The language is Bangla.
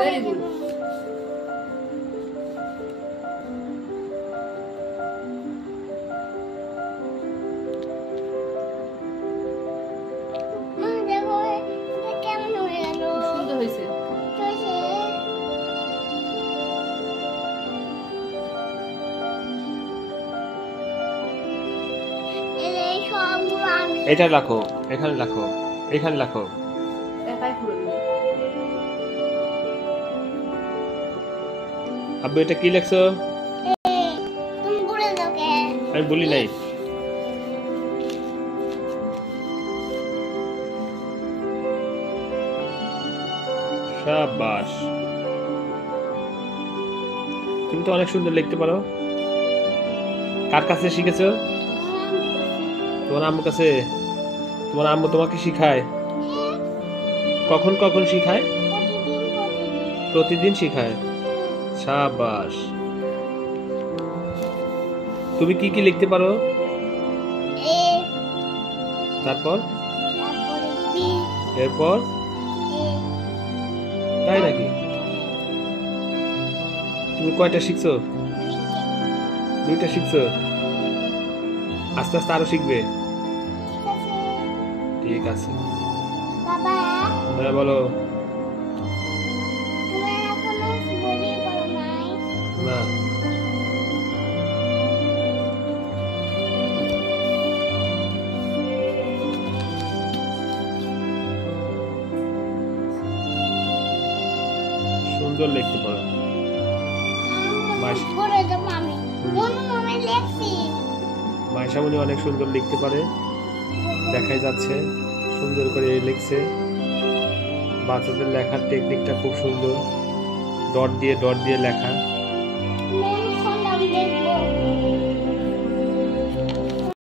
Very good. সুন্দর হয়েছে। এটা রাখো, এখানে রাখো, এখানে রাখো। একাই পুরো দিবি। আব্বু এটা কি লেখছো? আমি বলি নাই। শাবাশ, তুমি তো অনেক সুন্দর লিখতে পারো। কার কাছে শিখেছো? তোমার আম্মুর কাছে। তোমার আম্মু তোমাকে শিখায়? কখন কখন শিখায়? প্রতিদিন শিখায়। শাবাশ। তুমি কি কি লিখতে পারো? তারপর? এরপর? তাই নাকি? তুমি কয়টা শিখছো? 2টা শিখছো? আস্তে আস্তে আরো শিখবে। ঠিক আছে। হ্যাঁ বলো। না। সুন্দর লিখতে পারো। মাইশামণি অনেক সুন্দর লিখতে পারে, দেখাই যাচ্ছে। সুন্দর করে লিখছে। বাচ্চাদের লেখার টেকনিকটা খুব সুন্দর, ডট দিয়ে লেখা।